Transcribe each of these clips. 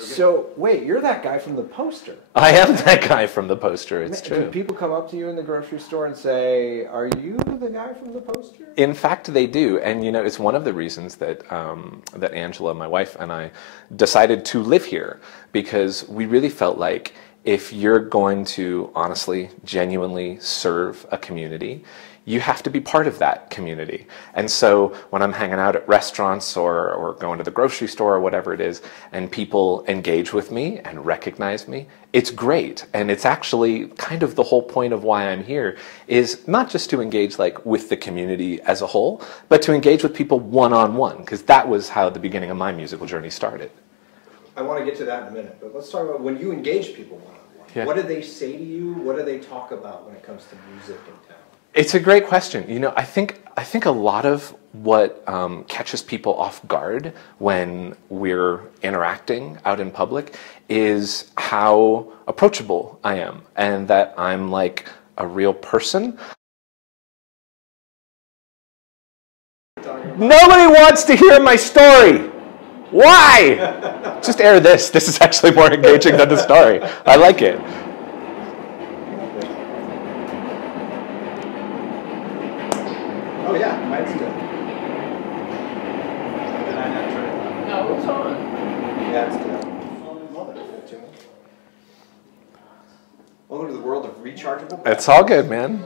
So, wait, you're that guy from the poster. I am that guy from the poster, it's true. Do people come up to you in the grocery store and say, are you the guy from the poster? In fact, they do. And, you know, it's one of the reasons that, that Angela, my wife, and I decided to live here, because we really felt like if you're going to honestly, genuinely serve a community, you have to be part of that community. And so when I'm hanging out at restaurants or going to the grocery store or whatever it is, and people engage with me and recognize me, it's great. And it's actually kind of the whole point of why I'm here, is not just to engage like with the community as a whole, but to engage with people one-on-one, because that was how the beginning of my musical journey started. I want to get to that in a minute, but let's talk about when you engage people one-on-one. Yeah. What do they say to you? What do they talk about when it comes to music in town? It's a great question. You know, I think a lot of what catches people off guard when we're interacting out in public is how approachable I am, and that I'm like a real person. Nobody wants to hear my story. Why? Just air this. This is actually more engaging than the story. I like it. Oh yeah, mine's good. No, it's on. Yeah, it's good. Welcome to the world of rechargeable. It's all good, man.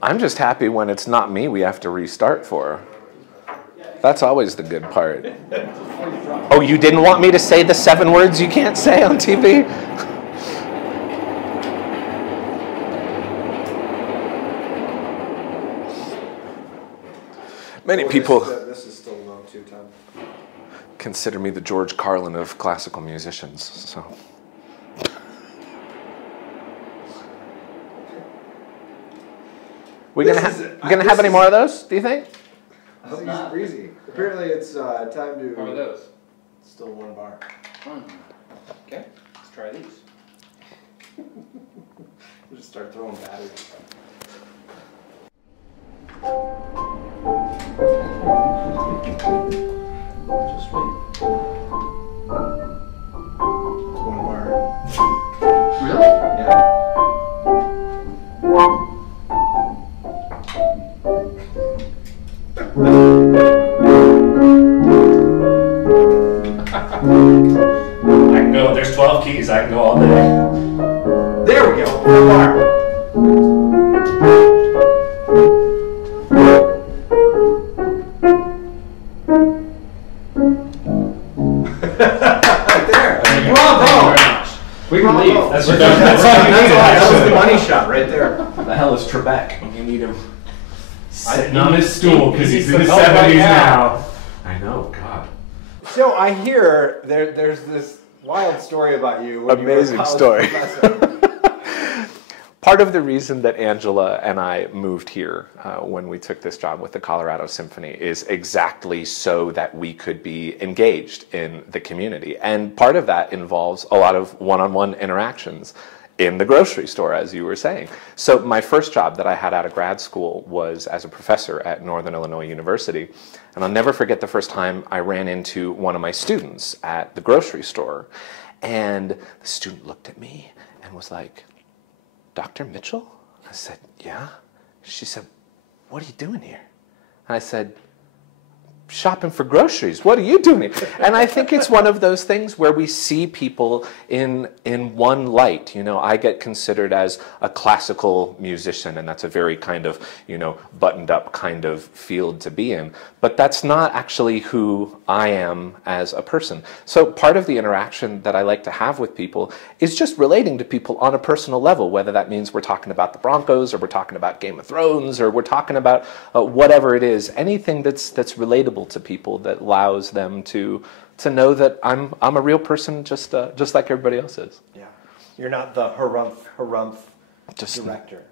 I'm just happy when it's not me we have to restart for. That's always the good part. Oh, you didn't want me to say the 7 words you can't say on TV? Many people This is still low too, Tom. consider me the George Carlin of classical musicians. So. We gonna have any more of those? Do you think? This is breezy. Apparently, it's time to. How are those? Still 1 bar. Okay, let's try these. We'll just start throwing batteries. Just wait. It's 1 bar. Really? Yeah. I can go, there's 12 keys, I can go all day. There we go. 1 bar. Right there. Bravo. We can leave. That's all you need. That was the money shot right there. The hell is Trebek when you need him sitting He on his stool because he's in his 70s now. I know, God. So I hear there's this wild story about you. When Amazing you were a story. college professor. Part of the reason that Angela and I moved here when we took this job with the Colorado Symphony is exactly so that we could be engaged in the community. And part of that involves a lot of one-on-one interactions in the grocery store, as you were saying. So my first job that I had out of grad school was as a professor at Northern Illinois University. And I'll never forget the first time I ran into one of my students at the grocery store. And the student looked at me and was like, "Dr. Mitchell?" I said, "Yeah." She said, "What are you doing here?" And I said, "Shopping for groceries. What are you doing here?" And I think it's one of those things where we see people in one light. You know, I get considered as a classical musician, and that's a very kind of, you know, buttoned up kind of field to be in. But that's not actually who I am as a person. So part of the interaction that I like to have with people is just relating to people on a personal level, whether that means we're talking about the Broncos, or we're talking about Game of Thrones, or we're talking about whatever it is, anything that's relatable to people that allows them to know that I'm a real person, just like everybody else is. Yeah, you're not the harumph director.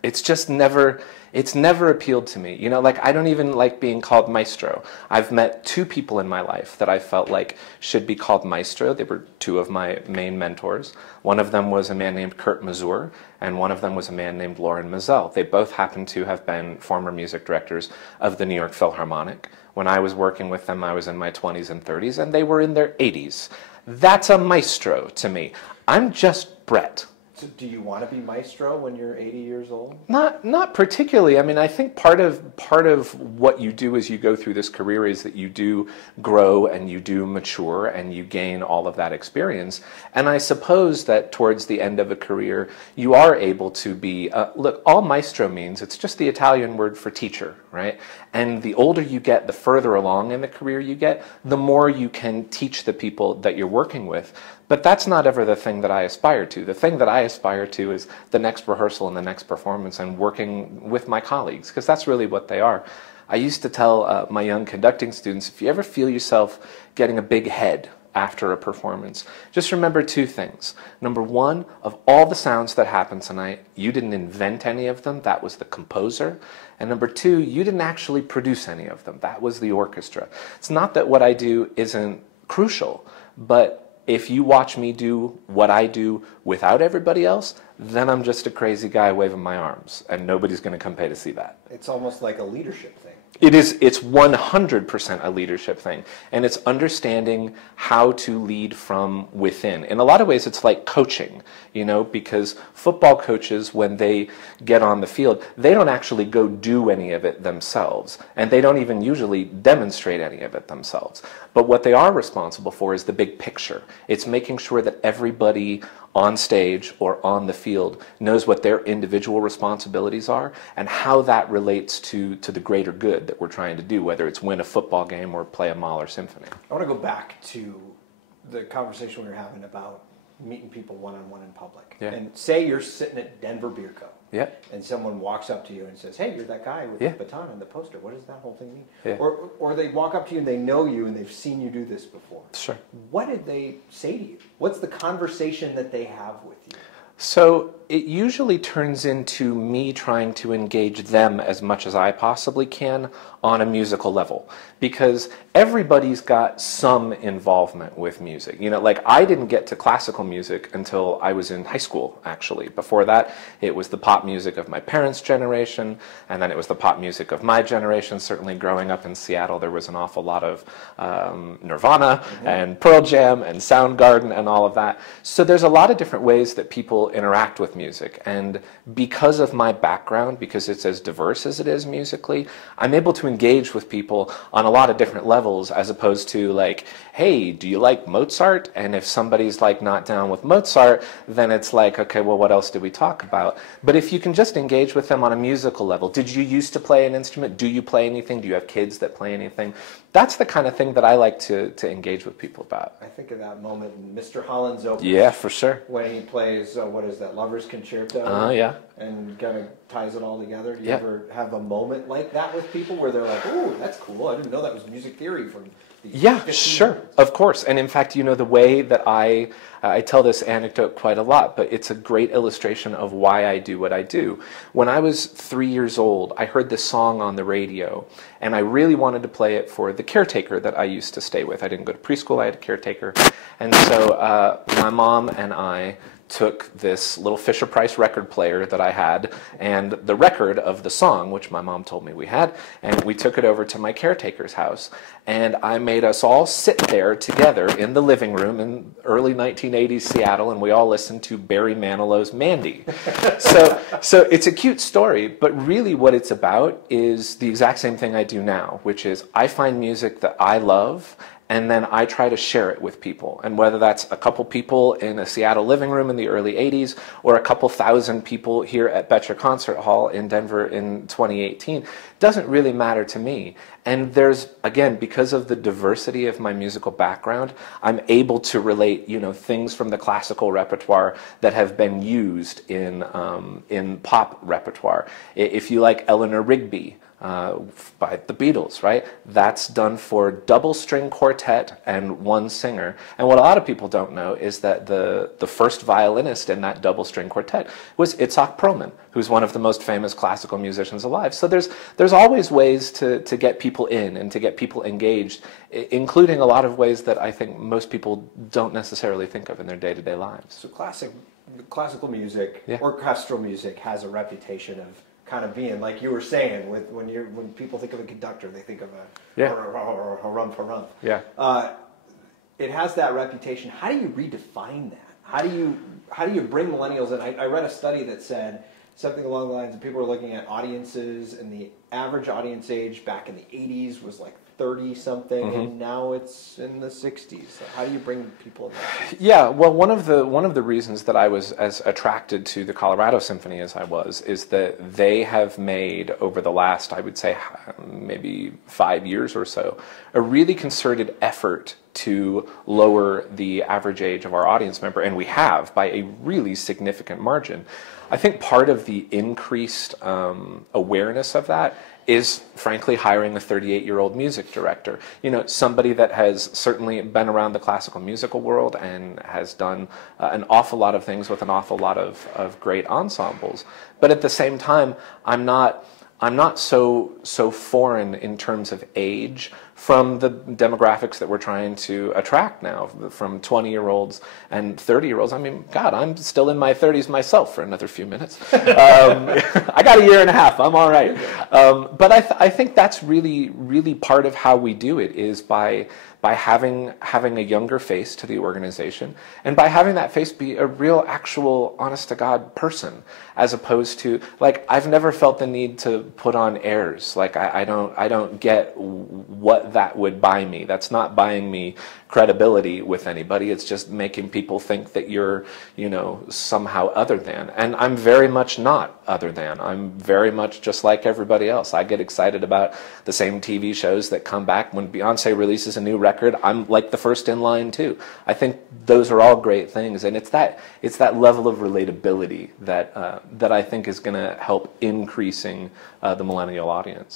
It's never appealed to me. You know, like I don't even like being called maestro. I've met 2 people in my life that I felt like should be called maestro. They were 2 of my main mentors. One of them was a man named Kurt Mazur, and one of them was a man named Loren Mazel. They both happened to have been former music directors of the New York Philharmonic. When I was working with them, I was in my 20s and 30s, and they were in their 80s. That's a maestro to me. I'm just Brett. So do you want to be maestro when you're 80 years old? Not particularly. I mean, I think part of what you do as you go through this career is that you do grow and you do mature and you gain all of that experience. And I suppose that towards the end of a career, you are able to be, look, all maestro means, it's just the Italian word for teacher, right? And the older you get, the further along in the career you get, the more you can teach the people that you're working with. But that's not ever the thing that I aspire to. The thing that I aspire to is the next rehearsal and the next performance and working with my colleagues, because that's really what they are. I used to tell my young conducting students, if you ever feel yourself getting a big head after a performance, just remember two things. Number one, of all the sounds that happened tonight, you didn't invent any of them. That was the composer. And number two, you didn't actually produce any of them. That was the orchestra. It's not that what I do isn't crucial, but if you watch me do what I do without everybody else, then I'm just a crazy guy waving my arms, and nobody's going to come pay to see that. It's almost like a leadership thing. It is, it's 100% a leadership thing, and it's understanding how to lead from within. In a lot of ways, it's like coaching, you know, because football coaches, when they get on the field, they don't actually go do any of it themselves, and they don't even usually demonstrate any of it themselves. But what they are responsible for is the big picture. It's making sure that everybody on stage or on the field knows what their individual responsibilities are and how that relates to the greater good that we're trying to do, whether it's win a football game or play a Mahler symphony. I want to go back to the conversation we were having about meeting people one-on-one in public. Yeah. And say you're sitting at Denver Beer Co. Yeah. And someone walks up to you and says, hey, you're that guy with Yeah. the baton and the poster. What does that whole thing mean? Yeah. Or they walk up to you and they know you and they've seen you do this before. Sure. What did they say to you? What's the conversation that they have with you? So it usually turns into me trying to engage them as much as I possibly can on a musical level, because everybody's got some involvement with music. You know, like I didn't get to classical music until I was in high school, actually. Before that, it was the pop music of my parents' generation, and then it was the pop music of my generation. Certainly growing up in Seattle, there was an awful lot of Nirvana and Pearl Jam and Soundgarden and all of that. So there's a lot of different ways that people interact with music, and because of my background, because it's as diverse as it is musically, I'm able to engage with people on a lot of different levels, as opposed to like, hey, do you like Mozart? And if somebody's like not down with Mozart, then it's like, okay, well, what else did we talk about? But if you can just engage with them on a musical level, did you used to play an instrument? Do you play anything? Do you have kids that play anything? That's the kind of thing that I like to engage with people about. I think of that moment in Mr. Holland's Opus. Yeah, for sure. When he plays, what is that, Lover's Concerto? Yeah. And kind of ties it all together. Do you Yeah. ever have a moment like that with people where they're like, oh, that's cool. I didn't know that was music theory from the Yeah, 15 sure, years. of course. And in fact, you know, the way that I tell this anecdote quite a lot, but it's a great illustration of why I do what I do. When I was 3 years old, I heard this song on the radio, and I really wanted to play it for the caretaker that I used to stay with. I didn't go to preschool, I had a caretaker. And so my mom and I took this little Fisher-Price record player that I had and the record of the song, which my mom told me we had, and we took it over to my caretaker's house. And I made us all sit there together in the living room in early 1980s Seattle, and we all listened to Barry Manilow's Mandy. So it's a cute story, but really what it's about is the exact same thing I do now, which is I find music that I love, and then I try to share it with people. And whether that's a couple people in a Seattle living room in the early 80s or a couple thousand people here at Betcher Concert Hall in Denver in 2018, doesn't really matter to me. And there's, again, because of the diversity of my musical background, I'm able to relate, you know, things from the classical repertoire that have been used in pop repertoire. If you like Eleanor Rigby, by the Beatles, right? That's done for double string quartet and one singer. And what a lot of people don't know is that the first violinist in that double string quartet was Itzhak Perlman, who's one of the most famous classical musicians alive. So there's always ways to get people in and to get people engaged, including a lot of ways that I think most people don't necessarily think of in their day-to-day lives. So classical music, Yeah. orchestral music has a reputation of kind of being, like you were saying, when people think of a conductor, they think of a Yeah. harumph. Yeah. it has that reputation. How do you redefine that? How do you bring millennials in? I read a study that said something along the lines of people were looking at audiences, and the average audience age back in the 80s was like 30-something, and now it's in the 60s. So how do you bring people in? Yeah, well, one of the reasons that I was as attracted to the Colorado Symphony as I was is that they have made, over the last, I would say, maybe 5 years or so, a really concerted effort to lower the average age of our audience member, and we have by a really significant margin. I think part of the increased awareness of that is, frankly, hiring a 38-year-old music director. You know, somebody that has certainly been around the classical musical world and has done an awful lot of things with an awful lot of great ensembles. But at the same time, I'm not so foreign in terms of age from the demographics that we're trying to attract now, from 20-year-olds and 30-year-olds. I mean, God, I'm still in my 30s myself for another few minutes. I got a year and a half. I'm all right. But I think that's really part of how we do it, is by having a younger face to the organization, and by having that face be a real, actual, honest-to-God person, as opposed to, like, I've never felt the need to put on airs. Like, I don't get what that would buy me. That's not buying me credibility with anybody. It's just making people think that you're, you know, somehow other than. And I'm very much not other than. I'm very much just like everybody else. I get excited about the same TV shows that come back. When Beyonce releases a new record, I'm like the first in line too. I think those are all great things, and it's that level of relatability that I think is going to help increasing the millennial audience.